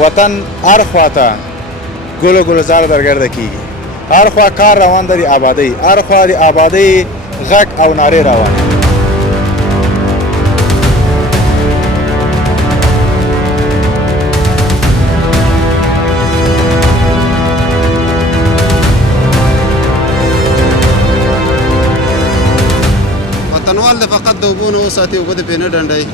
وطن هر خواته گل و گلزار در گرده کیږي هر خوا کار روان ده د آبادۍ هر خوا د آبادۍ غږ او نارې روانې وطنوال د فقط د اوبو نه وساتي اوبه د پې نه ډنډوي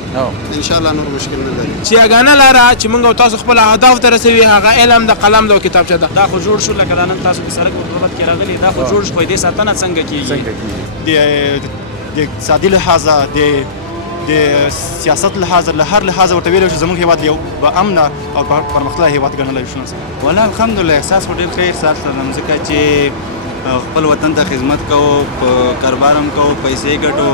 انشاءالله نور مشکل نه لري چې یګانه لاره چې موږ او تاسو خپل اهدافو ته رسوي هغه علم د قلم ده او کتابچه ده دا خو جوړ شو لکه دا نن تاسو په سړک په غربت کې راغلي دا خو جوړ شو دې ساتنه څنګه کیږي د اقتصادي لحاظه د سیاست لحاظه له هر لحاظه ورته ویلی شو زموږ هېواد یو با امنه او پرمختللی هېواد ګڼلی شو والله الحمدلله احساس خو ډېر ښه احساس لرم ځکه چې خپل وطن ته خدمت کوو په کاروبار هم کوو پیسې ګټو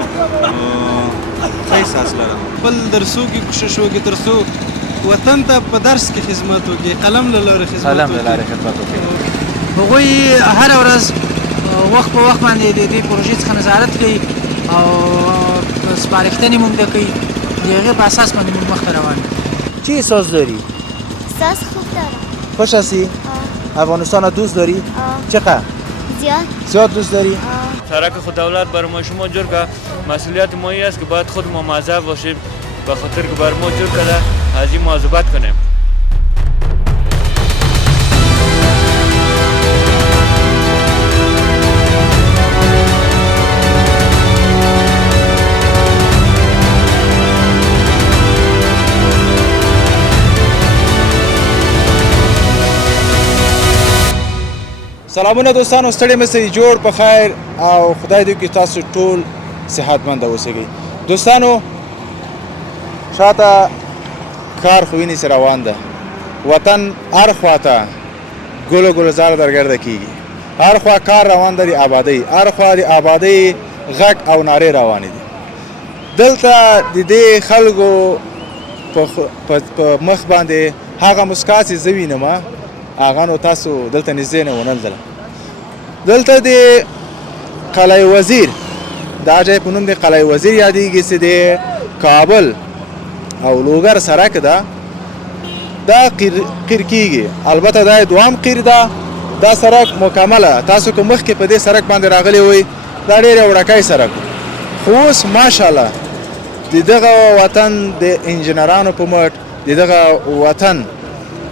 ښه احساس لرم خپل درسو کې کوشش وکړي تر څو وطن ته په درس کې خدمت وکړي قلم له لارې خدمت وکړي هغوی هره ورځ وخت په وخت باندې د دې پروژې څخه نظارت کوي او سپارښتنې موږ ته کوي د هغې په اساس باندې موږ مخته روان یو چی احساس داری؟ احساس خوب دارم خوش هستی؟ افغانستان رو دوست داری؟ چقدر؟ زیاد دوست داری؟ سرک خود دولت بر ما شما جور که مسئولیت ما این است که باید خود ما موظف باشیم به خاطر که بر ما جور کرده از این مواظبت کنیم. سلامونه دوستانو ستړي مې جوړ په خیر او خدای دې وکړي تاسو ټول صحتمند اوسئ دوستانو شاته کار خو وینې روان ده وطن هر خواته ګل و ګلزار در ګرده کیږي هر خوا کار روان ده د آبادۍ هر خوا د آبادۍ غږ او نارې روانې دي دلته د دې خلکو په مخ باندې هغه مسکا چې زه وینم هغه نو تاسو دلته نږدې نه ونه لیدله دلته د قلعه وزیر دا ځای په نوم د قلعه وزیر یادېږي چې د کابل او لوګر سړک ده دا قیر کیږي البته دا دوام قیر ده دا سړک مکمله تاسو که مخکې په دې سړک باندې راغلی وئ دا ډېر وړوکی سړک خو اوس ماشاءالله د دغه وطن د انجینرانو په مټ د دغه وطن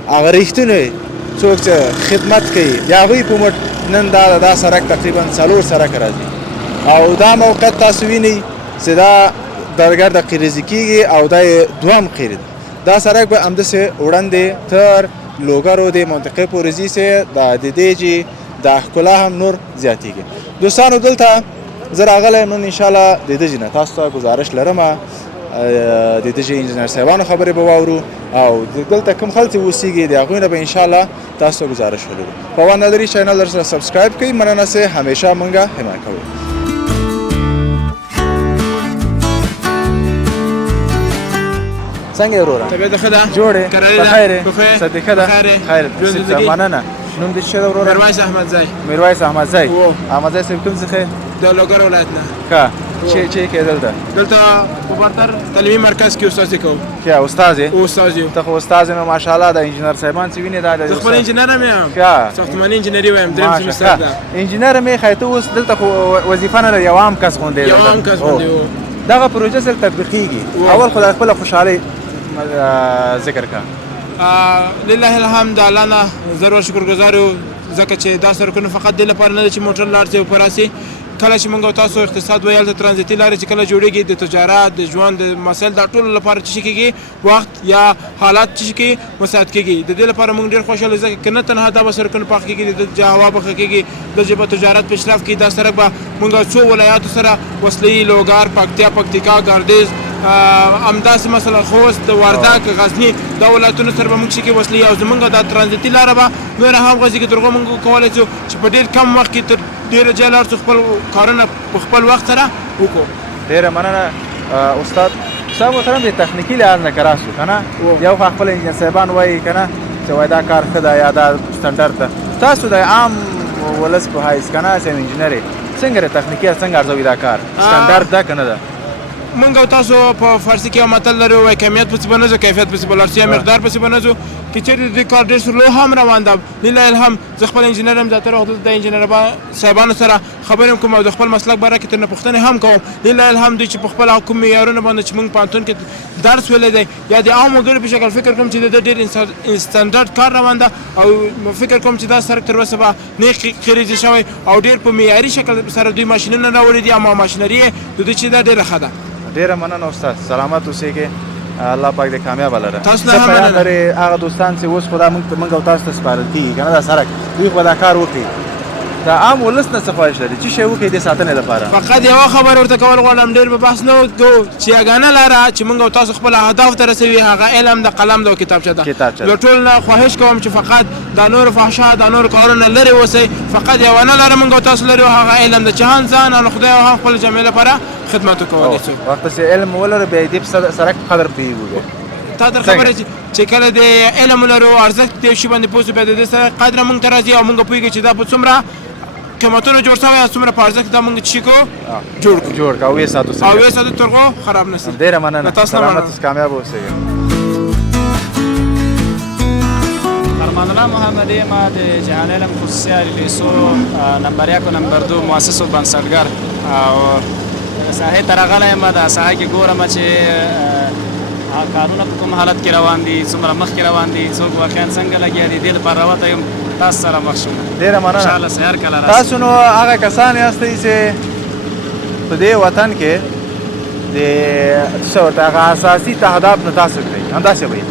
هغه رښتونی څوک چې خدمت کوي د هغوی په مټ نن دا سړک تقریبا 4 سړک راځي او دا موقعیت تاسو وینئ چې دا درګرد قیریزي کیږي او دا دوام قیر ده دا سړک به همداسې وړاندې تر لوګرو د منطقې پورې ځي چې د دې چې د ښکلا هم نور زیاتېږي دوستانو دلته زه راغلی یم نن انشاءالله د دې نه تاسو ته گزارش لرم د دې انجینر صاحبانو خبرې به واورو او دلته کوم خلک اوسېږي د هغوی نه به انشاءالله تاسو ته گزارش ولرو پروان نظري چینل سره سبسکرایب کړئ مننه چې همیشه موږ حمایت کوئ څنګه وروره طبیعت ښه ده جوړې بخیر بخیر صدقه ده خیر مننه نوم دې څه ده وروره میرویس احمدزی میرویس احمدزی احمدزی صاحب کوم څخه د لوګر ولایت نه ښه چې کې دلته په برتر تعلیمي مرکز کې استادي کوم ښه استاد یو ته خو استاد مې ماشاءالله د انجینر صاحبان چې ویني دا د خپل انجینر مې ښه ساختماني انجینری وایم دریم سمستر ده انجینر مې خایته اوس دلته خو وظیفه نه لري یو عام کس غونډې یو عام کس غونډې دغه پروژه سره تطبیقیږي اول خدای خپل خوشحالي ذکر کا لله الحمد الله نه ضرور شکرګزار یو ځکه چې دا سرکونه فقط د لپاره نه چې موټر لار ته پراسي کله چې موږ تاسو اقتصاد ویل ته ترانزیتي لارې چې کله جوړیږي د تجارت د ژوند د مسایل د ټولو لپاره چې کېږي وخت یا حالات چې کې مساعد کېږي د دې لپاره موږ ډېر خوشاله ځکه کنه تنها دا سرکونه پاک کېږي د هوا په کېږي د جبه تجارت پیشرفت کې دا سرک به موږ څو ولایاتو سره وسلې لوګر پکتیکا ګاردیز همداسې مثلا خوست د وردګ غزني دا ولایتونو سره به موږ چې وسلې او زمونږ دا ترانزیتي لاره به نور هم غځي کې ترغه موږ کولای شو چې په ډېر کم وخت کې تر ډېر جلار خپل کارونه په خپل وخت سره وکړو ډېر مننه استاد صاحب محترم د تخنیکی لحاظ نه کراسو کنه یو خپل انجینر صاحبان وایي کنه چې وای دا کار ښه ده یا دا سټنډرډ ده تاسو د عام ولس په حیث کنه چې انجینر څنګه تخنیکی څنګه ارزوي دا کار سټنډرډ ده کنه ده مونږ او تاسو په فارسي کې یو متل لرو وایي کمیت پسې به نه ځو کیفیت پسې به لاړ شو یا مقدار پسې به نه ځو که چېرې د دې کار ډېر سلو هم روان ده لله الحمد زه خپل انجینر یم زیاتره وخت د انجینر صاحبانو سره خبرې کوم او د خپل مسلک باره کې ترنه پوښتنې هم کوم لله الحمد دوی چې په خپل کوم معیارونه باندې چې موږ پوهنتون کې درس ویلی دی یا د عامو وګړو په شکل فکر کوم چې د ډېر سټنډرډ کار روان ده او فکر کوم چې دا سړک تر اوسه به نه خریدي شوی او ډېر په معیاري شکل سره دوی ماشینونه راوړي دي اما ماشینري یې د دوی چې دا ډېره ښه ده. ډېره مننه استاد سلامت اوسېږئ الله پاک دې کامیابه لره. تاسو نه هم پیغام لرې هغه دوستان چې اوس خو دا موږ او تاسو ته سپارل کېږي که نه دا سړک دوی خو دا کار وکړي د عام ولس نه څه خواهش لري چې شی وکړي د ساتنې لپاره. فقط یوه خبره ورته کول غواړم ډېر به بحث نه وکړو چې یګانه لاره چې موږ او تاسو خپل اهدافو ته رسوي هغه علم د قلم ده او کتابچه ده. له ټول نه خواهش کوم چې فقط دا نور فحشا دا نور کارونه لرې اوسئ فقط یوه نه لاره موږ او تاسو لري هغه علم ده چې هم ځان او خدای او هم خپل جامعې لپاره خدمت وکولی شو. وخت چې علم ولرو بیا دې په سړک قدر پوهېږو. تا در خبره چې کله د علم ولرو ارزښت د یو شي باندې پوه شو بیا د دې سره قدره موږ ته راځي او موږ پوهېږو چې دا په څومره قیمتونو جوړ شوی او څومره په ارزښت دا موږ څه کوو جوړ کړو او ویې ساتو او ویې ساتو تر هغو خراب نه شي. ډېره مننه سلامت اوسئ کامیاب اوسئ. ارمان الله محمدی ما د جهان علم خصوصي لیسو نمبر 1 و نمبر 2 مؤسس او بنسټګر او ساحې ته راغلی یم د ساحه کې ګورم چې کارونه په کوم حالت کې روان دي څومره مخکې روان دي څوک واقعا څنګه لګیا دي دې لپاره راوتی یم تاسو سره مخ شوم. ډېره مننه انشاءالله سهار کله راشئ. تاسو نو هغه کسان یاستئ چې په دې وطن کې د څه ورته هغه اساسي تهداب نه تاسو کړئ همداسې وایي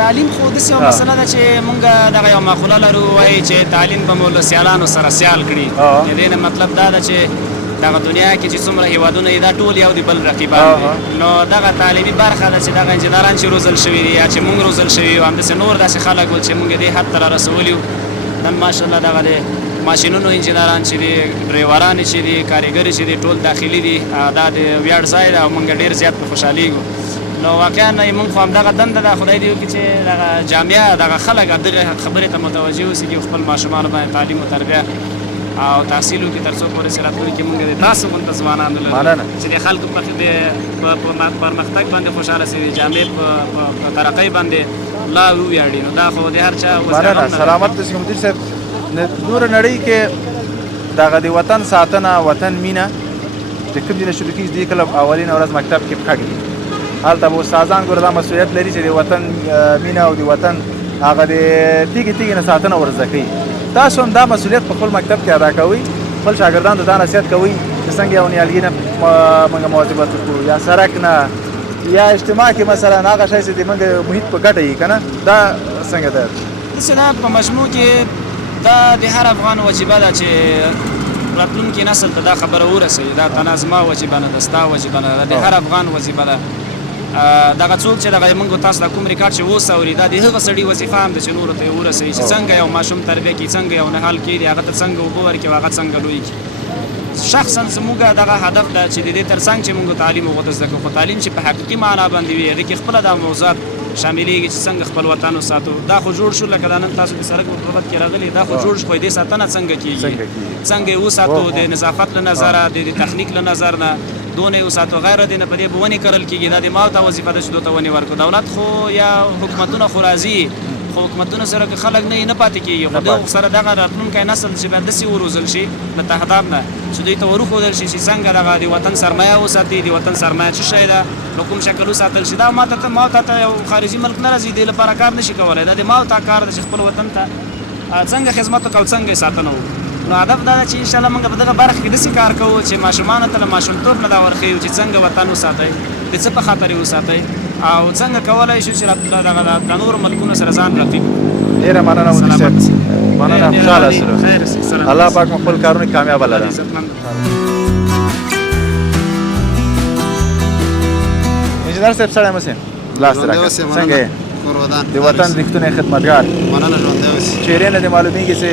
تعلیم خو داسې یو مسله ده چې مونږ دغه یو مقوله لرو وایي چې تعلیم به مو له سیالانو سره سیال کړي. د دې نه مطلب دا ده چې دغه دنیا کې چې څومره هیوادونه دي دا ټول یو د بل رقیبان دي نو دغه تعلیمي برخه ده چې دغه انجینران چې روزل شوي دي یا چې مونږ روزل شوي یو همداسې نور داسې خلک ول چې مونږ دې حد ته رارسولي یو نن ماشاءالله دغه د ماشینونو انجینران چې دي ډریوران چې دي کاریګر چې دي ټول داخلي دي دا د ویاړ ځای ده او مونږ ډېر زیات په خوشحالېږو. نو واقعا مونږ خو همدغه دنده ده خدای دې وکړي چې دغه جامعه دغه خلک دغه خبرې ته متوجه اوسېږي خپل ماشومانو باندې تعلیم او تربیه او تحصیل وکړي تر څو پورې چې راتلونکي مونږ د تاسو غونته ځوانان لرو چې د خلکو په پرمختګ باندې خوشحاله شي د جامعې په ترقۍ باندې لا وویاړي نو دا خو د هر چا مننه سلامت اوسئ مدیر صاحب. نوره نړۍ کې دغه د وطن ساتنه وطن مینه د کوم ځای نه شروع کېږي دې کله اولینه ورځ مکتب کې پښه ږدي هلته به استادان ګوره دا مسؤلیت لري چې د وطن مینه او د وطن هغه د تیږې تیږې نه ساتنه ور زده کوي. تاسو هم دا مسؤلیت په خپل مکتب کې ادا کوئ خپل شاګردانو ته دا نصیحت کوئ چې څنګه یو نیالګي نه موږ مواظبت وکړو یا سړک نه یا اجتماع کې مثلا هغه شی چې د موږ محیط په ګټه وي که نه دا څنګه ده داسې دا په مجموع کې دا د هر افغان وجیبه ده چې راتلونکي نسل ته دا خبره ورسوي دا تنظیمه وجیبه نه ده ستا وجیبه نه ده د هر افغان وظیفه ده. دغه څوک چې دغه موږ تاسو د کوم ریکارډ چې اوس اوري دا د هغه سړي وظیفه هم ده چې نورو ته یې ورسوي چې څنګه یو ماشوم تربیه کړي څنګه یو نهال کړي هغه ته څنګه اوبه ورکړي هغه څنګه لوی کړي. شخصا زموږ دغه هدف ده چې د دې تر څنګ چې موږ تعلیم وغوښته زده کوو خو تعلیم چې په حقیقي معنا باندې وي هغې کې خپله دا موضوعات شاملېږي چې څنګه خپل وطن وساتو. دا خو جوړ شو لکه دا نن تاسو د سړک په بابت کې راغلي دا خو جوړ شو خو دې ساتنه څنګه کېږي څنګه یې وساتو د نظافت له نظره د تخنیک له نظر نه دونه یې وساتو غیر دې نه په دې به ونې کرل کېږي دا د ما ته وظیفه ده چې دوی ته ونې ورکړو. دولت خو یا حکومتونه خو راځي خو حکومتونه سره که خلک نه پاتې کېږي خو دوی سره دغه راتلونکی نسل چې باید داسې وروزل شي له تهداب نه چې دوی ته وروښودل شي چې څنګه دغه د وطن سرمایه وساتي د وطن سرمایه څه شی ده په کوم شکل وساتل شي. دا ما ته یو خارجي ملک نه راځي دې لپاره کار نه شي کولی دا د ما ته کار ده چې خپل وطن ته څنګه خدمت وکړو څنګه یې ساتنه وکړو. نو هدف دا ده چې انشاءالله موږ په دغه برخه کې داسې کار کوو چې ماشومانو ته له ماشومتوب نه دا ورښیو چې څنګه وطن وساتئ د څه په خاطر یې وساتئ او څنګه کولی شو چې د نورو ملکونو سره ځان رقیب. ډېره مننه مدیر صاحب مننه خوشحاله سره الله پاک مو خپل کارونه کامیابه لره. انجینر صاحب سړی مه سې لاس راکړه څنګه یې د وطن رښتونی خدمتګار چهرې نه دې معلومېږي چې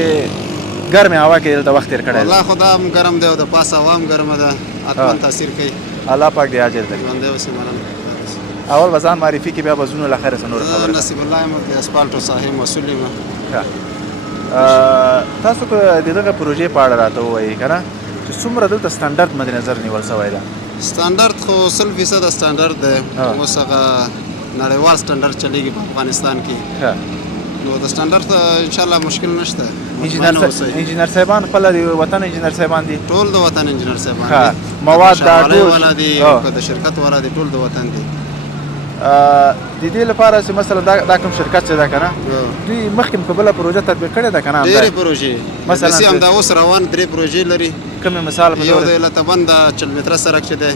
ګرمې هوا کې دلته وخت تېر کړی والله خو دا هم ګرم دی او د پاسه هوا هم ګرمه ده حتما تاثیر کوي. الله پاک دې اجر درکړي. ژوندی اوسې مننه. اول به ځان معرفي کړي بیا به زړونو له خیره څه نور خبره نصیب الله یم د اسپالټو ساحې مسؤل یم. تاسو که د دغه پروژې په اړه راته ووایئ که نه چې څومره دلته سټنډرډ مد نظر نیول شوی ده سټانډرد خو 100% سټانډرد دی اوس هغه نړیوال سټانډرد چلیږي په افغانستان کې نو د سټانډرد انشاءالله مشکل نشته انجینر صاحبان خپل د وطن انجینر صاحبان دي ټول د وطن انجینر صاحبان دي مواد دا ټول ولا دي او د شرکت ولا دي ټول د وطن دي د دې لپاره چې مثلا دا کوم شرکت چې دا کنه دوی مخکې په بل پروژه تطبیق کړی دا کنه ډېرې پروژې مثلا هم دا اوس روان 3 پروژې لري کوم مثال په یو د لتبند 40 متره سړک چې دی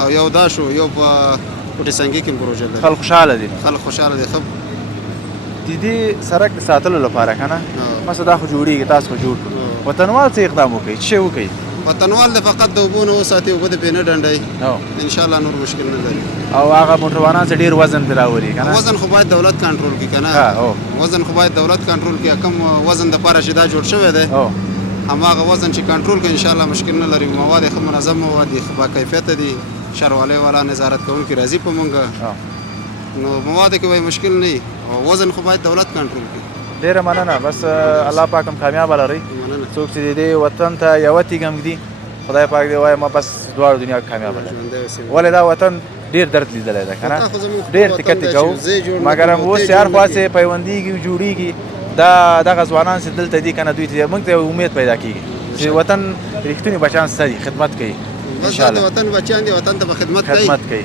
او یو دا شو یو په کوټه سنگي کې پروژه لري خلک خوشاله دي خو د دې سړک د ساتلو لپاره کنه مثلا دا خو جوړیږي تاسو خو جوړ وطنوال څه اقدام وکړي چې وکړي وطنوال د فقط د اوبو نه وساتي اوبه د پینه ډنډای ان شاء الله نور مشکل نه لري او هغه موټروانان چې ډیر وزن پراوري کنه وزن خو باید دولت کنټرول کړي کنه وزن خو باید دولت کنټرول کړي کم وزن د پاره چې دا جوړ شوی دی هماغه وزن چې کنټرول کړي ان شاء الله مشکل نه لري مواد خو منظم مواد دي با کیفیت دي شهروالۍ والا نظارت کوونکي راځي په مونږ نو مواد کې وای مشکل نه او وزن خو باید دولت کنټرول کړي ډیره مننه بس الله پاک هم کامیاب لري څوک چې دې وطن ته یو تیګم دي خدای پاک دې وای ما بس دواړو دنیا کامیاب لري ولې دا وطن ډیر درد لیدلی ده کنه ډیر تکت کوو مګر اوس هر خواڅه پیوندیږي جوړیږي دا دغه ځوانان چې دلته دي کنه دوی ته موږ ته امید پیدا کیږي چې وطن رښتونی بچان ستاسو خدمت کوي ان شاء الله وطن بچان دي وطن ته خدمت کوي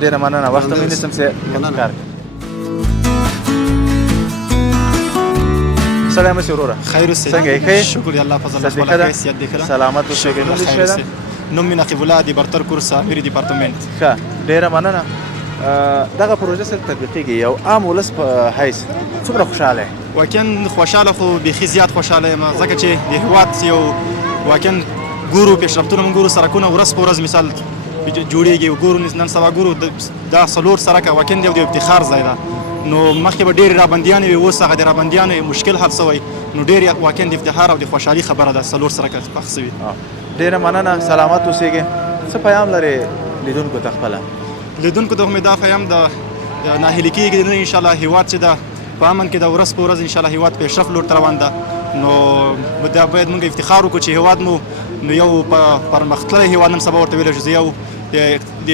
ډیر مننه وخت مې نسم سه کار سلام عليكم ورورة خير السيد څنګه یې شکر الله فضل الله ولا سيادة دي سلامت اوسئ نو څه ده نوم مې نقيب الله دي برتر کورس امیر ډپارټمنټ ښه ډیره مننه دغه پروژه سره تطبیقیږي یو عام ولس په حیث څومره خوشاله واقعا خوشاله خو بيخي زیات خوشاله یم ځکه چې د هیواد یو واقعا ګورو پیشرفتونه موږ ګورو سرکونه ورځ په ورځ مثال جوړیږي ګورو نن سبا ګورو دا څلور سرک واقعا د افتخار ځای ده نو مخکې به ډېرې رابندیانې وي اوس هغه د رابندیانو مشکل حل سوی نو ډېر واقعا د افتخار او د خوشحالي خبره ده څلور سرکه پخ سوي ډېره مننه سلامت اوسېږئ څه پیام لرې لیدونکو ته خپله لیدونکو ته مې دا پیام د ناهیلي کېږي نه انشاءالله هېواد چې ده په امن کې د ورځ په ورځ انشاءالله هېواد پیشرفت لور ته روان ده نو دا باید موږ افتخار وکړو چې هېواد مو نو یو پرمختللی هېواد نن سبا ورته ویلی شو یو د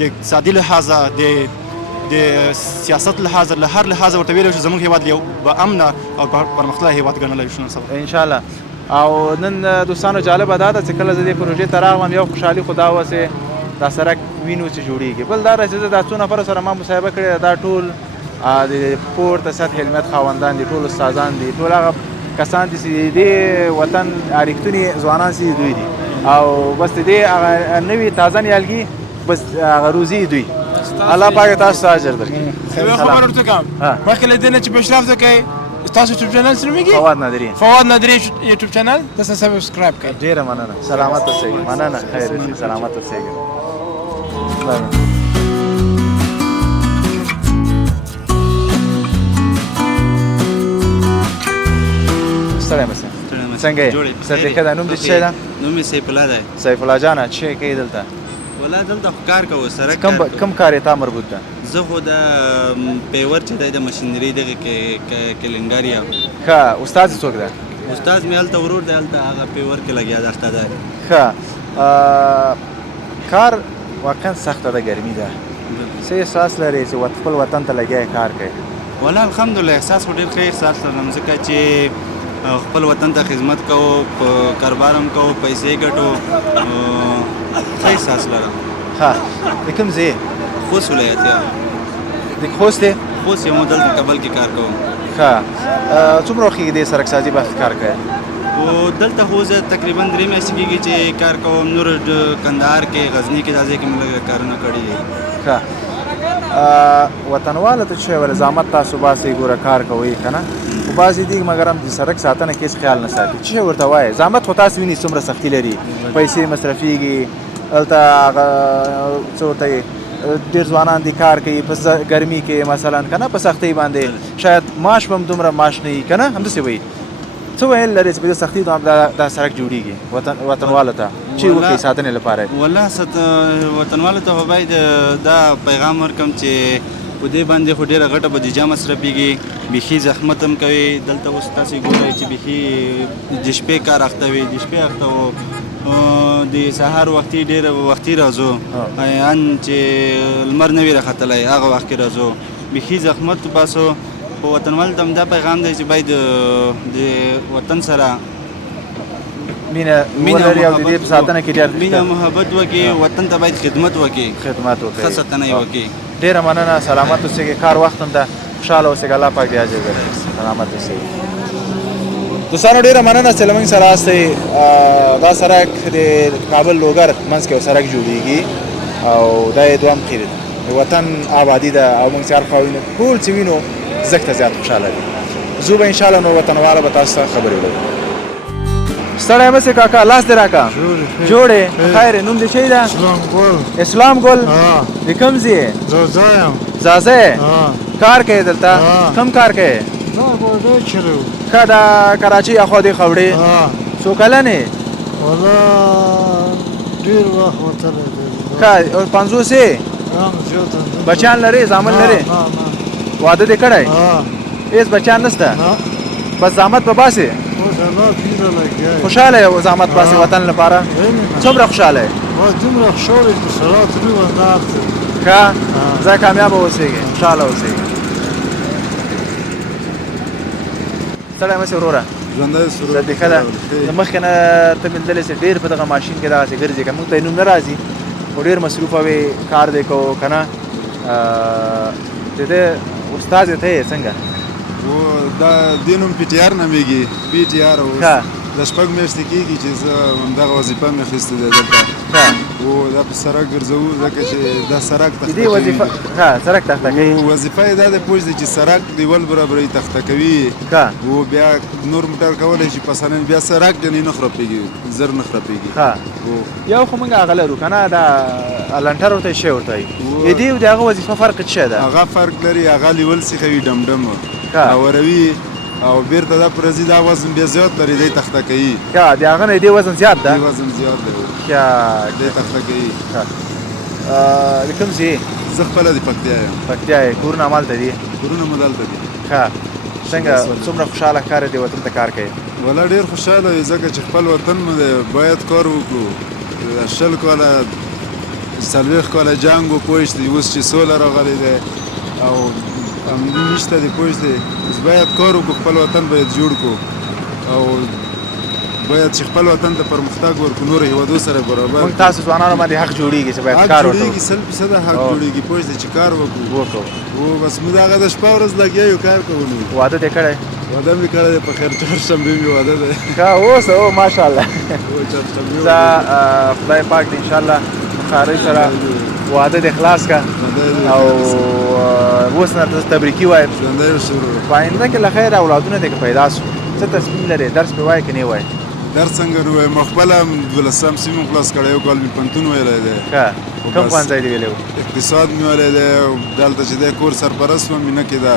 اقتصادي لحاظه د سیاست لحاظ له هر لحاظ ورته ویلی شو زموږ هېواد یو با امنه او پرمختللی هېواد ګڼلی شو نن سبا انشاءالله او نن دوستانو جالبه دا ده چې کله زه دې پروژې ته راغلم یو خوشحالي خو دا وه چې دا سړک وینو چې جوړېږي بل دا ده چې زه دا څو نفرو سره ما مصاحبه کړې دا ټول د پورته سطح علمیت خاوندان دي ټول استادان دي ټول هغه کسان دي چې دې وطن رښتوني ځوانان چې دوی دي او بس د دې هغه نوي تازه نیالګي بس هغه روزي دوی الله پاک تاسو ته اجر درکړي یو خبر ورته کوم مخکې له دې نه چې پیشرفت وکړئ تاسو یوټیوب چینل سره میږي فواد نادری یوټیوب چینل تاسو سبسکرایب کړئ ډیره مننه سلامت اوسئ مننه خیر اوسئ سلامت اوسئ ستړی مه سئ څنګه یې صدیقه ده نوم دې څه ده نوم مې سیف الله دی سیف الله جانه څه کوې دلته ولا دلته خو کار کوو سره کم کار یې تا مربوط ده زه خو د پیور چې دی د مشینري دغه کلنګار یم ښه استاد څوک ده استاد مې هلته ورور دی هلته هغه پیور کې لګیا ده اخته ده ښه کار واقعا سخته ده ګرمي ده څه احساس لرې چې خپل وطن ته لګیا کار کوي ولا الحمدلله احساس خو ډېر ښه احساس لرم ځکه چې خپل وطن ته خدمت کوو په کاروبار هم کوو پیسې ګټو ښه احساس لرم ښه د کوم ځای خوست ولایت یم د خوست دی خوست یم دلته کابل کې کار کوم ښه څومره وخت کېږي دې سړک سازي بحث کار کوي او دلته خو زه تقریبا 3 میاشتې کېږي چې کار کوم نور کندهار کې غزني کې دا ځای کې مې لږ کارونه کړي دي ښه وطنواله ته چې ویل زحمت تاسو باسئ ګوره کار کوئ که نه خو بعضې دي مګر هم د سړک ساتنه کې هېڅ خیال نه ساتي چې ورته وایي زحمت خو تاسو وینئ څومره سختي لري پیسې مصرفېږي هلته هغه څه ورته یې ډېر ځوانان دي کار کوي په ګرمي کې مثلا که نه په سختۍ باندې شاید معاش به هم دومره معاش نه وي که نه همداسې وایي څه ویل لرې چې په دې سختۍ دا سړک جوړېږي وطنوالو ته چې وکړي ساتنې لپاره والله وطنوالو ته خو باید دا پیغام ورکړم چې په دې باندې خو ډېره غټه بودیجه مصرفېږي بیخي زحمت هم کوي دلته اوس تاسې ګورئ چې بیخي د شپې کار اخته وي د شپې اخته و د سهار وختي ډېر وختي راځو ان چې لمر نه وي راختلی هغه وخت کې راځو بیخي زحمت باسو په وطنوال ته همدا پیغام دی چې باید د وطن سره مینه ولري او د دې په ساتنه کې ډېر مینه محبت وکړي وطن ته باید خدمت وکړي ښه ساتنه یې وکړي. ډېره مننه سلامت اوسئ کار وخت هم ده خوشحاله اوسئ الله پاک دې اجر درکړي سلامت اوسئ. دوستانو ډیره مننه چې لمن سره راستئ. دا سړک د کابل لوګر منځ کې یو سړک جوړیږي او دا یې دویم قیر دی د وطن آبادي ده او موږ چې هر خوا وینو ټول چې وینو ځکه ته زیات خوشحاله دي. زه به انشاءالله نو وطنواله به تاسو ته خبرې ولرو. ستړی مه سې کاکا لاس دې راکړه جوړې خیر نوم دې چی ده؟ اسلام ګل. د کوم ځای یې؟ زازه یې کار کوې دلته کوم کار کوې؟ ښه د کراچۍ اخوا دې خوړې څو کلن یې؟ ډېر وخت وتلی دی. ښه 50 یې؟ بچیان لرې زامن لرې؟ واده دې کړی؟ هېڅ بچیان نشته؟ بس زحمت به باسې؟ خوشحاله یې زحمت باسې وطن لپاره؟ څومره خوشحاله یې؟ دومره خوشحاله یې چې سرات روان نار دی. ښه ځای کامیابه اوسېږي خوشحاله اوسېږي. ستړی مه سې وروره صدې ښه ده د مخکې نه ته مې لیدلی چې ډېر په دغه ماشین کې دغسې ګرځې که موږ ته یې نوم نه راځي خو ډېر مصروفه وې کار دی کوو که نه د ده استاد یې ته یې څنګه؟ دا دې نوم پی ټي آر نومېږي پی ټي آر د شپږ میاشتې کېږي چې زه همدغه وظیفه مې اخیستې ده دلته او دا په سړک ګرځوو ځکه چې دا سړک تخته کوي سړک تخته کوي وظیفه یې دا دی پوه دی چې سړک دیوال برابروي تخته کوي او بیا نور موټر کولی شي پس بیا سړک یعنې نه خرابېږي زر نه خرابېږي. یو خو موږ هغه لرو که نه دا لنټر ورته یې شی ورته وایي د دې او د هغه وظیفه فرق څه شی ده؟ هغه فرق لري هغه لیول سیخوي ډمډم اوروي او بیرته دا پرځي دا وزن بیا زیات لري دی تخته کوي. د هغه نه دې وزن زیات ده؟ دې وزن زیات دی دی تخته کوي. د کوم ځای؟ زه خپله د پکتیا یم. پکتیا یې کورونه همالته دي؟ کورونه مو دلته دي. ښه څنګه څومره خوشحاله ښکارې دې وطن ته کار کوې؟ والله ډېر خوشحاله یو ځکه چې خپل وطن مو دی باید کار وکړو. 20 کاله 40 کاله جنګ و پوه شتې اوس چې سوله راغلی دی او نشته دی پوه شتې باید کار وکړو خپل وطن باید جوړ کړو او باید چې خپل وطن ته پرمختګ ورکړو نورو هېوادو سره برابر. موږ تاسو ځوانانو باندې حق جوړېږي چې باید کار وکړو. حق جوړېږي 100% حق جوړېږي پوه شتې چې کار وکړو او بس موږ هغه د شپه ورځ لګیا یو کار کوو. واده دې کړی؟ واده مې کړی دی په خیر چهارشنبې مې واده دی. ښه اوس او ماشاءالله زه خدای پاک دې انشاءالله ښارۍ سره واده دې خلاص که او اوس نه ته تبریکي وایم په آینده کې له خیره اولادونه دې که پیدا سو څه تصمیم لرې درس پرې وایې که نه وایې؟ درس څنګه نه وایم ما خپله 12 سیم خلاص کړی یو کال مې پوهنتون ویلی دی. ښه کوم پوهنځی دې ویلی و؟ اقتصاد مې ویلی دی دلته چې دی کور سرپرست وم مې نه کېده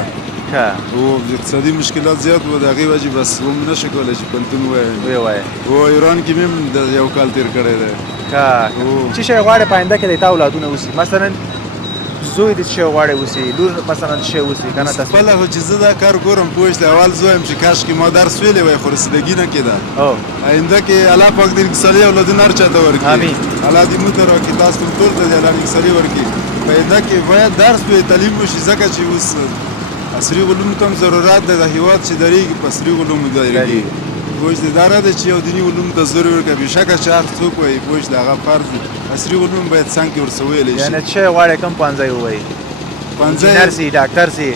او اقتصادي مشکلات زیات و د هغې وجې بس هم نه شو کولی چې پوهنتون ووایم او ایران کې مې هم یو کال تېر کړی دی. ښه څه شی غواړې په آینده کې د تا اولادونه اوسي مثلا زوی دې څه شی غواړې اوسي لور مثلا څه شی اوسي که نه خپله خو چې زه دا کار ګورم پوه شتې اول زه وایم چې کاشکې ما درس ویلی وای خو رسیدګي نه کېده آینده کې الله پاک دې انکسالي اولادونه هر چا ته ورکړي الله دې موږ ته راکړي تاسو ټول ته دې الله انکسالي ورکړي په آینده کې باید درس وي تعلیم وشي ځکه چې اوس عصري علومو ته هم ضرورت دی د هېواد چې درېږي په عصري علومو درېږي پوه شتې دا نه ده چې یو دیني علومو ته ضرور ورکړه بېشکه چې هر څوک وایي پوه شتې هغه فرض دی عصري علوم باید څنګ کې ورڅه ویلی شي. یعنې څه شی غواړې کوم پوهنځی ووایي؟ انجینر سي ډاکټر سي؟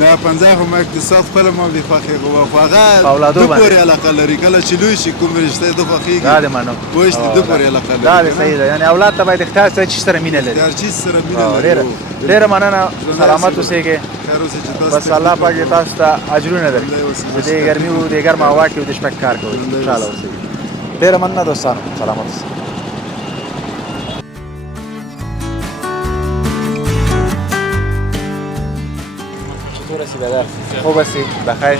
دا پنځه خو ما اقتصاد خپله ما دې خوښېږي خو هغه ده پورې علاقه لري کله چې لوی شي کوم رشته یې ده خوښېږي دا دې منم پوه شتې ده پورې علاقه لري. دا دې صحیح ده یعنې اولاد ته باید اختیار شي چې سره مینه لري. چې سره مینه لري. ډېره مننه سلامت اوسېږئ بس الله پاک دې تاسو ته اجرونه درکړي د دې ګرمي و دې ګرمه هوا کې د شپه کار کوئ خوشحاله اوسئ. ډېره مننه دوستانو سلامت اوسئ. خوب هستی؟ بخیر.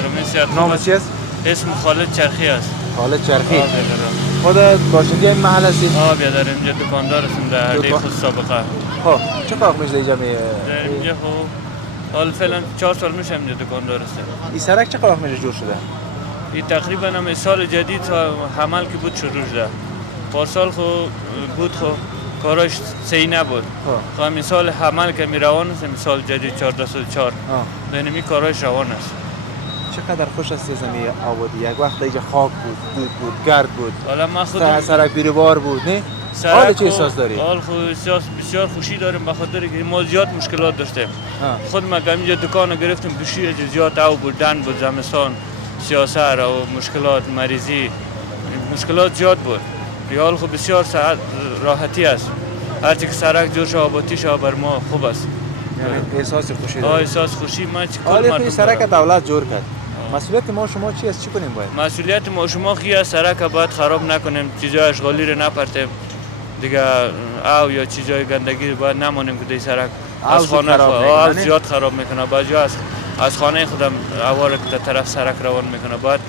نام چی است؟ اسم خالد چرخی است. خالد چرخی. خودت باشندگی این محل هستی؟ در اینجا دکاندار هستم در هردی خود سابقه. خب چه کار میشه اینجا در اینجا خب حال فعلا 4 سال میشه اینجا دکاندار هستم. این سرک چه کار میشه جور شده؟ این تقریبا هم سال جدید تا حمل که بود شروع شده. پارسال خو بود خو کاراش صحیح نبود خو همین سال عمل که می روان است مثال جدید 1404 دینمی کاراش روان است. چقدر خوش است زمین آبادی. یک وقت اینجا خاک بود، دود بود، گرد بود، حالا من خودم سرک بیروبار بود نه؟ حالا چه احساس داری؟ حال بسیار خوشی داریم بخاطر که ما زیاد مشکلات داشتیم. خود ما که اینجا دکان گرفتیم دوشی زیاد او بود، دن بود، زمستان، سیاست و مشکلات مریضی مشکلات زیاد بود. حال خب بسیار راحتی است. هرچی که سرک جور شو آبادی شو بر ما خوب است. یعنی احساس خوشی داری؟ احساس خوشی ما حالا سرک دولت جور کرد. مسئولیت ما شما چی است؟ چی کنیم باید؟ مسئولیت ما شما خیلی سرک باید خراب نکنیم، چیزای اشغالی رو نپرتیم. دیگه او یا چیزای گندگی باید نمانیم که دی سرک از خانه زیاد خراب میکنه. بعضی از خانه خودم اوار که طرف سرک روان میکنه. باید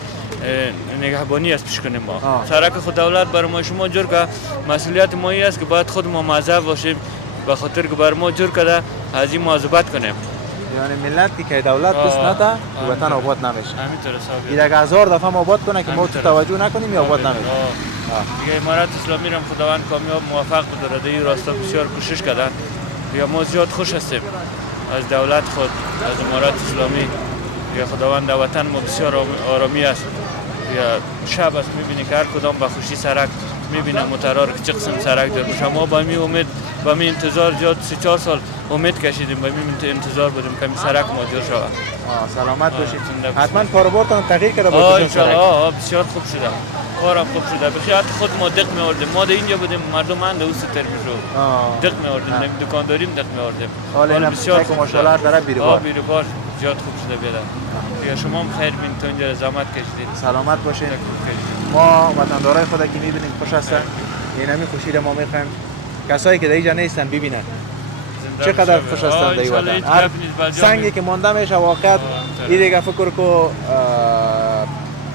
نگهبانی است پیش کنیم ما. سرک خود دولت برای ما شما جور که مسئولیت ما است که باید خود ما موظف باشیم به خاطر که برای ما جور کرده از این مواظبت کنیم. یعنی ملتی که دولت دوست نده وطن آباد نمیشه. همینطور است. این اگه 1000 دفعه ما آباد کنه که ما توجه نکنیم یا آباد نمیشه. دیگه امارات اسلامی را خداوند کامیاب موفق بداره. در این راستا بسیار کوشش کردن. یا ما زیاد خوش هستیم از دولت خود، از امارات اسلامی. یا خداوند وطن ما بسیار آرامی است. یا شب است میبینی که هر کدام با خوشی سرک میبینه موترها که چه قسم سرک داره. ما با می امید با می انتظار زیاد 3-4 سال امید کشیدیم، با می انتظار بودیم که سرک ماجر شود. سلامت باشید. حتما کاربارتان تغییر کرده با ان شاء الله. بسیار خوب شده. کارم خوب شده. بخاطر خود ما دق می‌آوردیم. ما در اینجا بودیم مردم اند او ستر میشو. دق می‌آوردیم. دکان داریم دق می‌آوردیم. حالا بسیار خوب ماشاءالله داره بیروبار. بیروبار زیاد خوب شده بیاد. یا شما هم خیر بین تو اینجا زحمت کشیدید. سلامت باشین. ما وطندارای خدا که می‌بینیم خوش هستن. این همین خوشی رو ما می‌خوایم کسایی که در اینجا نیستن ببینن. چقدر خوش هستن در این وطن. هر سنگی که مانده میشه واقعا این دیگه فکر کو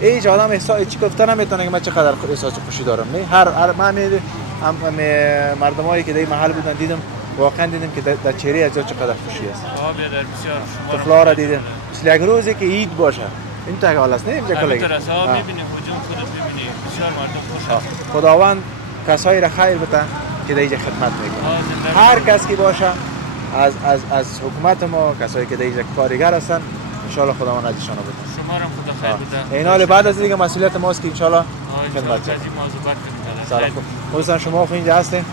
هیچ آدم احساس چی گفته نمیتونه که من چقدر احساس خوشی دارم. نه هر من مردمایی که در این محل بودن دیدم واقعا دیدم که در چهره از چقدر خوشی است. طفلا را دیدم مثل یک روزی که عید باشه. این تا حال است نه اینجا کلا. همینطور است. می‌بینی خودت می‌بینی بسیار مردم خوش است. خداوند کسایی را خیر بده که در اینجا خدمت میکنه. هر کس که باشه از حکومت ما کسایی که در اینجا کارگر هستن ان شاء الله خداوند ازشان بده. شما را خدا خیر بده. این حال بعد از دیگه مسئولیت ماست که ان شاء الله خدمت کنیم. سلام. دوستان شما خو اینجا هستین.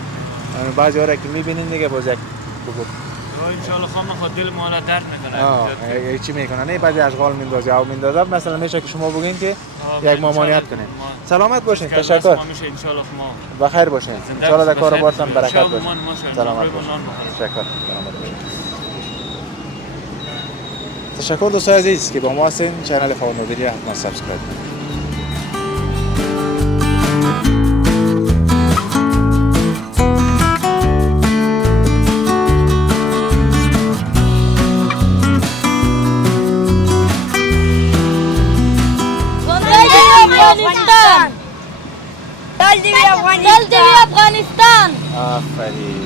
بعضی وقتا که میبینین دیگه باز یک بگو. ان شاء الله خود دل ما را درد میکنه. چی میکنه؟ نه بعضی اشغال میندازه او میندازه مثلا میشه که شما بگین که یک مامانیت کنین. سلامت باشین. تشکر. ان شاء الله ما بخیر باشین. ان شاء الله در کار بارتان برکت باشه. سلامت باشین. تشکر. تشکر دوستان عزیز که با ما هستین. چنل فواد نادری را حتما سابسکرایب کنید. افغانستان. آفرین.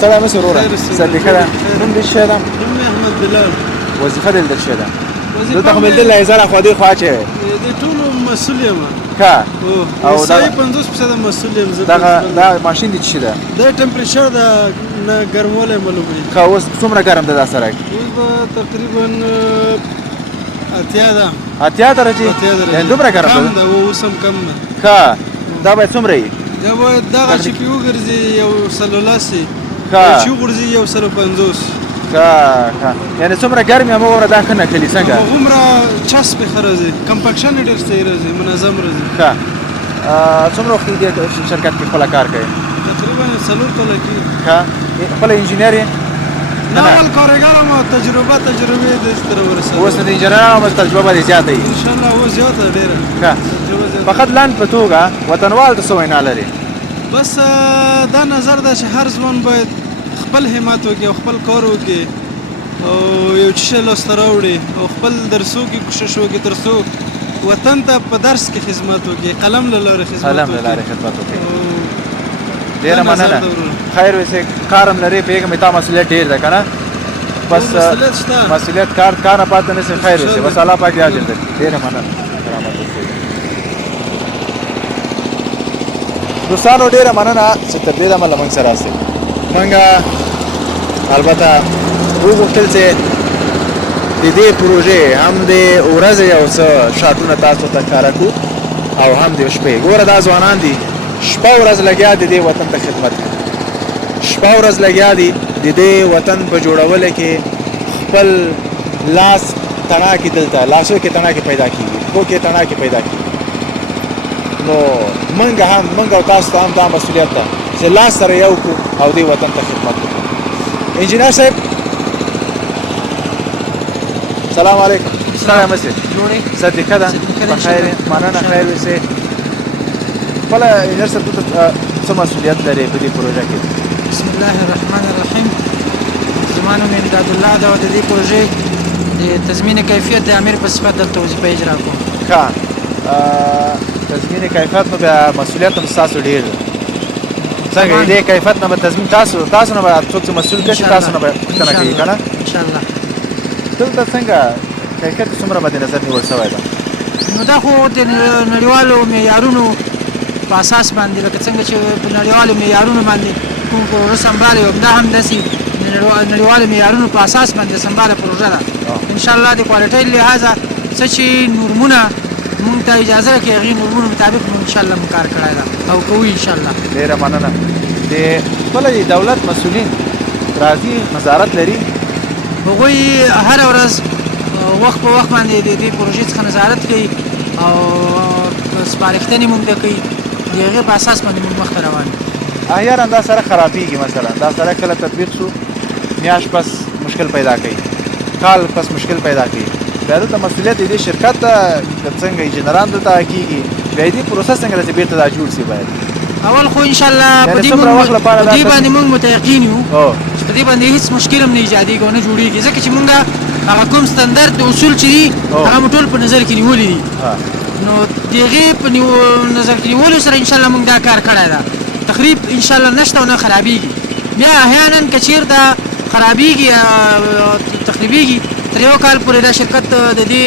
سلام سرورا. صدیقه من بشیدم. احمد بلال. وظیفه دل شدم. دلته کوم دل هزار خو دې خوا چه. د ټولو مسؤل یم. کا. او دا 50% مسؤل یم. دا ماشین دي چی ده؟ دا ټمپریچر دا ګرمواله معلومه. کا اوس څومره ګرم ده دا سره؟ تقریبا اتیا درجه. یعنی دومره ګرم ده. کم ده اوس هم کم ده. کا دا به څومره وي؟ دا باید دغه چې پیو ګرځي یو سلولاسي. کا چې ګرځي یو 150. کا یعنی څومره ګرمي هم وره دا کنه کلی څنګه؟ عمره چس به خرازي کمپکشن ډیر صحیح راځي منظم راځي. کا څومره وخت دې شرکت کې خپل کار کوي؟ تقریبا 3 کال کې. کا خپل انجینر یې؟ نه اول کارګر ما تجربه د ستر ورسره. اوس د انجینرانو مو تجربه دې زیاته وي. ان شاء الله و زیاته ډیره. کا فقط لاند په توګه وطنوال د سوینا لري. بس دا نظر ده چې هر ځوان باید خپل همت وکړي او خپل کار وکړي او یو څه لاسته راوړي او خپل درسو کې کوشش وکړي ترڅو وطن ته په درس کې خدمت وکړي قلم له لارې خدمت وکړي. ډیره مننه. خیر وسه کارم لري پیغه متا مسؤلیت ډیر ده کنه. بس مسئولیت کار نه پاتې نشي خیر وشي بس الله پاک دې اجر درکړي ډېره مننه سلامت اوسئ دوستانو ډېره مننه چې تر دې دمه له موږ سره راستئ موږ البته وغوښتل چې د دې پروژې هم د ورځې یو څه شاټونه تاسو ته ښکاره کړو او هم د شپې ګوره دا ځوانان دي شپه ورځ لګیا دي دې وطن ته خدمت کوي شپه ورځ لګیا دي د دې وطن په جوړولو کې خپل لاس تڼاکې دلته لاسو کې تڼاکې پیدا کېږي پښو کې تڼاکې پیدا کېږي نو موږ او تاسو ته هم دا مسؤلیت ده چې لاس سره یو کړو او دې وطن ته خدمت وکړو انجینر صاحب سلام علیکم څنګه مسئ جوړې صدقه ده بخیر مننه خیر وسه خپل انجینر صاحب ته څه مسؤلیت لري په دې پروژه کې بسم الله الرحمن الرحیم زما نوم امداد الله ده او د دې پروژې د تضمین کیفیت د امیر په صفت دلته وظیفه اجرا کوم ښه تضمین کیفیت نو بیا مسؤلیت هم ستاسو ډېر ده څنګه دې کیفیت نه به تضمین تاسو نه به څوک چې مسؤل کشي تاسو نه به پوښتنه کوي که نه انشاءالله دلته څنګه کیفیت څومره مد نظر نیول شوی ده نو دا خو د نړیوالو معیارونو په اساس باندې لکه څنګه چې په نړیوالو معیارونو باندې کوم پروژه سمبالي دا هم داسې نړیوالو معیارونو په اساس باندې سمباله پروژه ده انشاءالله د کوالټۍ لحاظه څه چې نورمونه مونږ ته اجازه راکړي هغې نورمونو مطابق مونږ انشاءالله مونږ کار کړی ده او کوو انشاءالله ډېره مننه د خپل دولت مسؤلین راځي نظارت لري هغوی هره ورځ وخت په وخت باندې د دې پروژې څخه نظارت کوي او سپارښتنې مونږ ته کوي د هغې په اساس باندې مونږ مخته روان یو احیانا دا سره خرابېږي مثلا دا سره کله تطبیق شو میاشت پس مشکل پیدا کوي کال پس مشکل پیدا کوي بیا دلته مسؤلیت د دې شرکت ته که څنګه انجینران دلته کېږي بیا دې پروسه څنګه ده چې بېرته دا جوړ شي باید اول خو انشاءالله په دې باندې مونږ متیقین یو چې په دې باندې هیڅ مشکل هم نه ایجادېږي او نه جوړېږي ځکه چې مونږ هغه کوم ستندرد اصول چې دي هغه مو ټول په نظر کې نیولي دي نو د هغې په نظر کې نیولو سره انشاءالله مونږ دا کار کړی ده تخریب انشاءالله نشته او نه خرابېږي بیا احیانا که چېرته خرابېږي تخریبېږي تر یو کال پورې دا شرکت د دې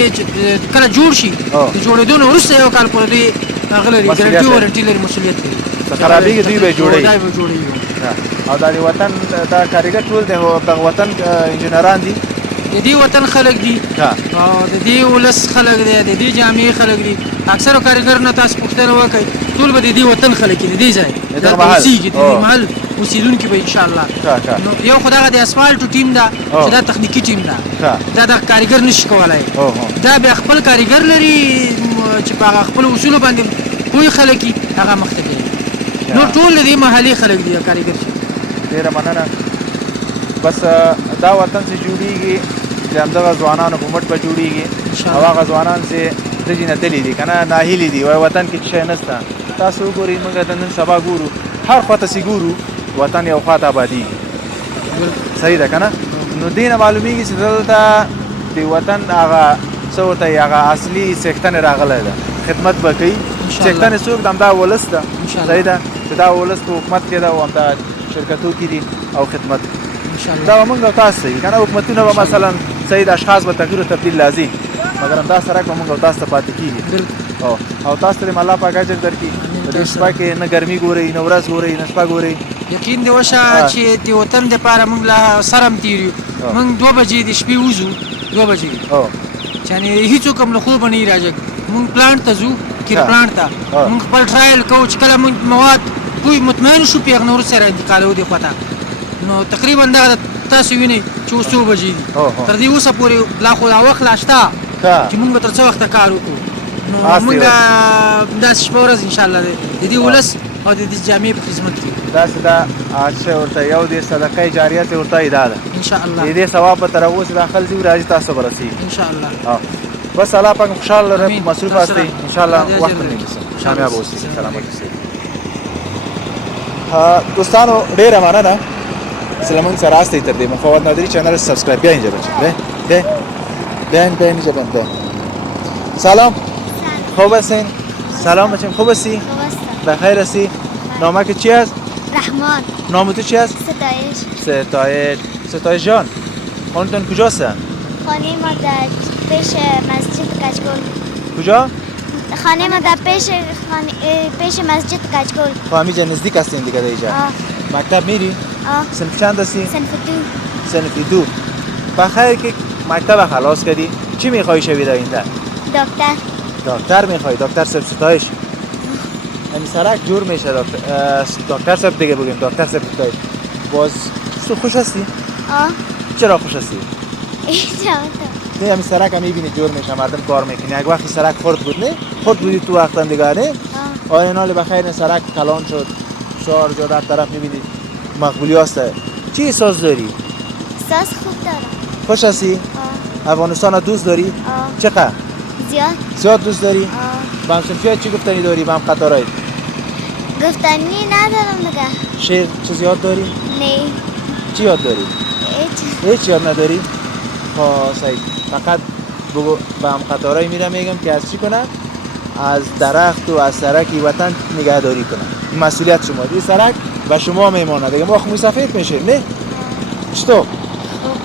کله جوړ شي د جوړېدو نه وروسته یو کال پورې دې هغه لري ګارنټي وارنټي لري مسؤلیت لري خرابېږي دوی به جوړوي او دا د وطن دا کارګر ټول د وطن انجینران دي د دې وطن خلک دي او د دې ولس خلک دي د دې جامعې خلک دي اکثرو کارګرو نه تاسو پوښتنه وکړئ ټول به د دې وطن خلک دي د دې ځای دا اوسېږي د دې محل اوسېدونکي به انشاءالله نو یو خو دغه د اسفالټو ټیم ده چې دا تخنیکي ټیم ده دا د کارګر نشي کولی دا بیا خپل کارګر لري چې په هغه خپلو اصولو باندې پوه خلک وي هغه مخته کوي نو ټول د دې محلې خلک دي کارګر شي ډېره مننه بس دا وطن چې جوړېږي چې همدغه ځوانانو په مټ به جوړېږي او هغه ځوانان چې دجې نه تللي دي که نه ناهیلي دي وایي وطن کې شی نشته تاسو وګورئ موږ د نن سبا ګورو هر خواته چې ګورو وطن یو خواته آبادېږي صحیح ده که نه نو دې نه معلومېږي چې دلته د وطن هغه څه ورته وایي هغه اصلي څښتنې راغلی ده خدمت به کوي څښتنې څوک ده همدا ولس ده صحیح ده چې دا ولس په حکومت کې ده او همدا شرکتو کې دي او خدمت دا به موږ او تاسو ته وي که نه حکومتونه به مثلا صحیح د اشخاص به تغییر و تبدیل لازم مګر همدا سرک به موږ او تاسو ته پاتې کېږي او تاسو ته الله پاک اجر درکړي په دې شپه کې نه ګرمي ګورئ نه ورځ ګورئ نه شپه ګورئ یقین دې وشه چې د وطن دپاره موږ له سره هم تېر یو موږ 2 بجې د شپې وځو 2 بجې یعنې هېڅوک هم له خوبه نه یې راجګ موږ پلانټ ته ځو کیر پلانټ ته موږ خپل ټرایل کوو چې کله موږ مواد پوی مطمئن شو په هغه نور سره انتقالوو دې خواته نو تقریبا دغه تاسو وینئ چې اوس 2 بجې دي تر دې اوسه پورې لا خو دا وخت لا شته چې موږ به تر څه وخته کار وکړو نو موږ داسې شپه ورځ انشاءالله د دې ولس او د دې جامعې په خدمت کې داسې دا څه ورته یو د صدقه جاریه ته ورته دا ده انشاءالله د دې ثواب به تر هغو چې داخل ځي راځي تاسو ته به رسېږي انشاءالله بس الله پاک خوشحاله مصروف هستئ انشاءالله وخت نه نیسم کامیاب اوسئ سلامت اوسئ دوستانو ډېره مننه چې له موږ سره راستئ تر دې مفواد نادری چنل سبسکرایب بیاین اینجا بچه بیاین اینجا بیاین سلام خوب هستین؟ سلام بچم خوب هستی؟ خوب هستم بخیر هستی؟ نامک چی است؟ رحمان نام تو چی است؟ ستایش ستایش جان خانتون کجاست؟ خانه ما در پیش مسجد کچگل. کجا؟ خانه ما در پیش مسجد کچگل. خب همینجا نزدیک هستین دیگه اینجا. مکتب میری؟ صنف چند هستی؟ صنف دو. بخیر که مکتب خلاص کردی چی میخوای شوی در اینجا؟ دکتر میخوای؟ دکتر سب ستایش؟ یعنی سرک جور میشه دکتر سب دیگه بگیم دکتر سب ستایش. باز تو خوش هستی؟ چرا خوش هستی؟ نه همین سرک هم میبینی جور میشه مردم کار میکنی. یک وقتی سرک خرد بود نه؟ خرد بودی تو وقتا دیگه نه؟ آره نالی بخیر نه سرک کلان شد شار جا در طرف میبینی مقبولی هسته. چی احساس داری؟ احساس خوب دارم. خوش هستی؟ افغانستان دوست داری؟ چقدر؟ زیاد دوست داری؟ با همسنفیات چی گفتنی داری با هم قطارهایی؟ گفتنی ندارم دیگه. شعر چیز یاد داری؟ نه. چی یاد داری؟ هیچ یاد نداری؟ خب سعید فقط بگو با هم قطارهایی میرم میگم که از چی کنن؟ از درخت و از سرکی وطن نگهداری کنن. مسئولیت شما دی سرک و شما میمانه دیگه ما خموی سفید میشیم نه؟ چطور؟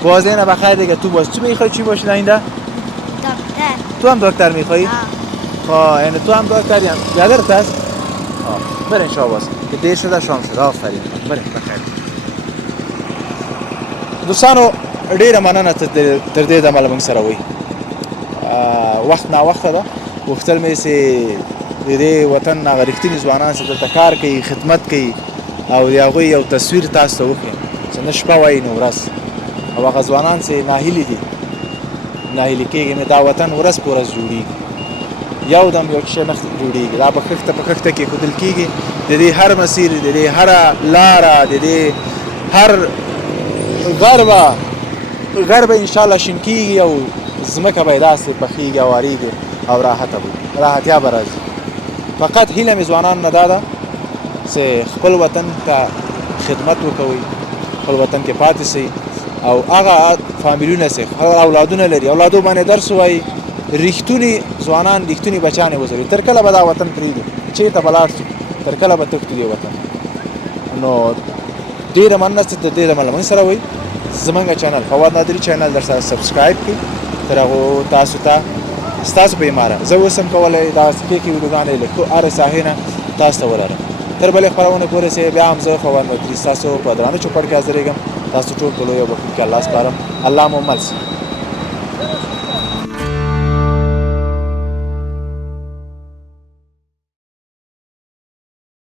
باز اینه بخیر دیگه تو باز چی میخوای چی باشی اینده؟ دکتر. تو هم دکتر میخوایی؟ خب یعنی تو هم دکتری هم یادت هست؟ برین شما باز که دیر شده شام شده آفرین برین بخیر دوستانو ډیره مننه تر دې دمه موږ سره وي وخت نا وخت ده غوښتل مې چې د دې وطن هغه رښتیني ځوانان چې دلته کار کوي خدمت کوي او د هغوی یو تصویر تاسو ته وښیم چې نه شپه وایي نه ورځ او هغه ځوانان چې ناهیلي دي ناهیلي کېږي مې دا وطن ورځ په ورځ جوړېږي یو دم یو شی نه جوړېږي دا په خښته په خښته کېښودل کېږي د دې هر مسیر د دې هره لاره د دې هر غربه انشاءالله شین کېږي او ځمکه به یې داسې پخېږي او اریږي او راحتیا به راځي فقط هیله مې ځوانانو نه دا ده چې خپل وطن ته خدمت وکوئ خپل وطن کې پاتې سئ او هغه فامیلونه چې اولادونه لري اولادو باندې درس ووایي ریښتونی ځوانان ریښتونی بچیان یې وزري تر کله به دا وطن پرېږدو چېرته به لاړ شو تر کله به تښتو دې وطن نو ډېره مننه چې د دې دمه له موږ سره وئ زمونږ چینل فواد نادري چینل در سره سبسکرایب کړئ تر هغو تاسو ته ستاسو په ایماره زه اوس هم کولی دغسې کېکې ویډیوګانې له هرې ساحې نه تاسو ته ولرم تر بلې خپرونې پورې چې بیا هم زه فواد نادري ستاسو په درانه چوپړ کې حاضرېږم تاسو ټول په لوی او بخښونکي الله سپارم الله مو مل شي